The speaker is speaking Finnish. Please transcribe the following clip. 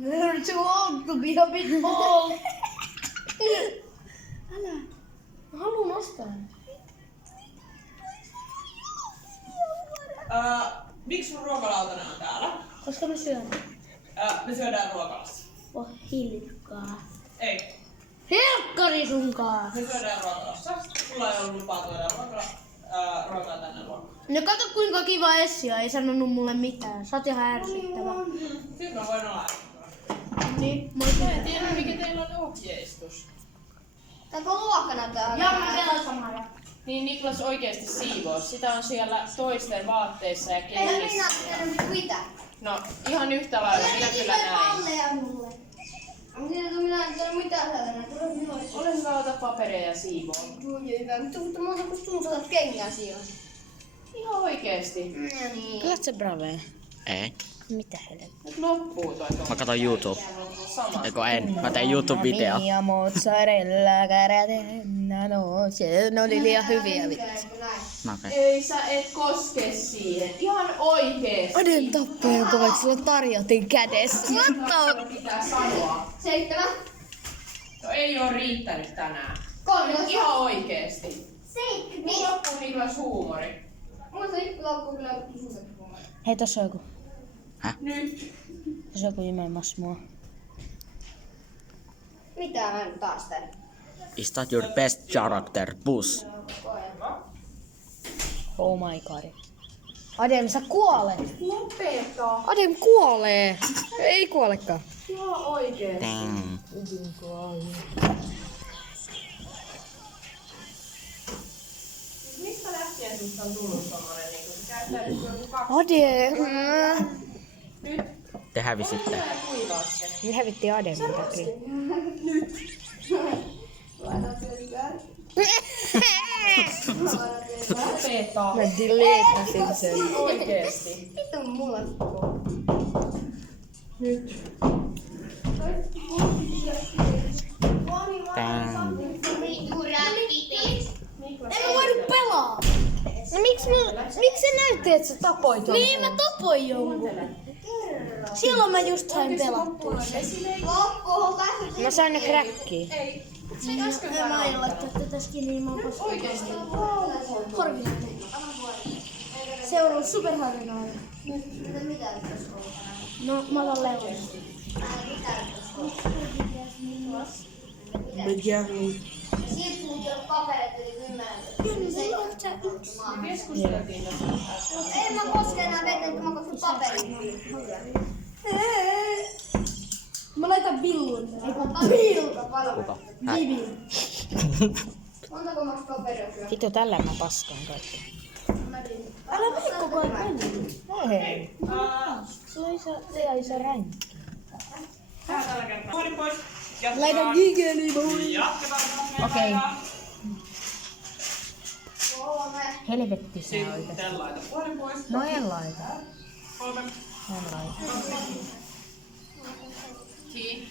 You're too old to be a bit old. Älä. Mä haluun ostaa. Miksi sun ruokalautanen on täällä? Koska mä syön. Me syödään ruokalassa. Oh, hilkkaa. Ei. Helkkari sunkaan! Me syödään ruokalassa. Sulla ei ollut lupaa tuoda ruokaa tänne luokkaan. No kato kuinka kiva Essia, ei sanonut mulle mitään. Sä oot ihan ärsyttävä. Sitten mä voin olla ärsyttävä. Niin, Mä en tiedä mikä teillä on ohjeistus. Täällä luokka näyttää. Joo, mä teillä samaa. Niin Niklas oikeesti siivoo. Sitä on siellä toisten vaatteissa ja Ei minä kengissä. tiedä mitä. No ihan yhtä lailla, minä kyllä näin. Malleja mulle. Minä en tiedä mitään sellainen. Ole hyvä, ota paperia ja siivoo. Mutta muuta kuin sun saat kengän siihen. Ihan oikeesti. No niin. Katsot se Brave? Ei. Mitä helvettiä? Nyt loppuu toi Mä katon YouTube. sama. Eikö en? Mä teen YouTube-video. Ja mozzarella, caratella, no se ne oli liian hyviä vitsi. No okei. Ei sä et koske siihen. Ihan oikeesti. Aden tappajan kovaksi, sulla on tarjotin kädessä. What the? Pitää sanoa. 7. No ei oo riittänyt tänään. 3. Ihan oikeesti. 7. Nyt loppuu Niklas huumori. Mulla se loppuu kyllä suuret. Hei, tossa on joku. Nyt. Tossa on joku imemässä mua. Mitä mä nyt taas teen? Is that your best character, Bus? Oh my god. Adem, sä kuolet. Lopeta. Adem kuolee. Ei kuolekaan. Ihan oikeesti. Damn. Mistä lähtien susta on tullut tommonen niinku? Se käyttäytyy joku 2. Adem. Nyt. Te hävisitte. Tää kuivaa se. Me hävittiin Ademin takia. Lopeta. Mä deleetasin sen. Oikeesti. Vittu mulla. Nyt. Damn. En mä voinut pelaa. No miksi sä näytti, että sä tapoit jonkun? Niin mä tapoin jonkun. Silloin mä just sain pelattua. Loppuun Mä sain ne kräkkiä. Ei. Se äsken Mä aion laittaa tätä skiniä, mä oon koska. Oikeesti. Harvinainen. Se on ollut superharvinainen. Mitä tässä on? No mä otan leuan. Siitä tuli jo paperit yli 10. Keskusteltiin tästä. Ei mä koske enää veteen, kun mä kosken paperit. Mä laitan billun. Kuinka paljon? Kuka? Bibi. Montako maks paperia syö? Vittu tällä mä paskan kaikki. Älä mene koko ajan ränniin. Hei. Se ei saa ränniin. Tää tällä kertaa. Puolin pois. Laita gigeli boy. Jatketaan. Okei. 3. Helvetti sä oikeesti. Sitten laita puolin pois. No en laita. 3. En laita. Kiinni.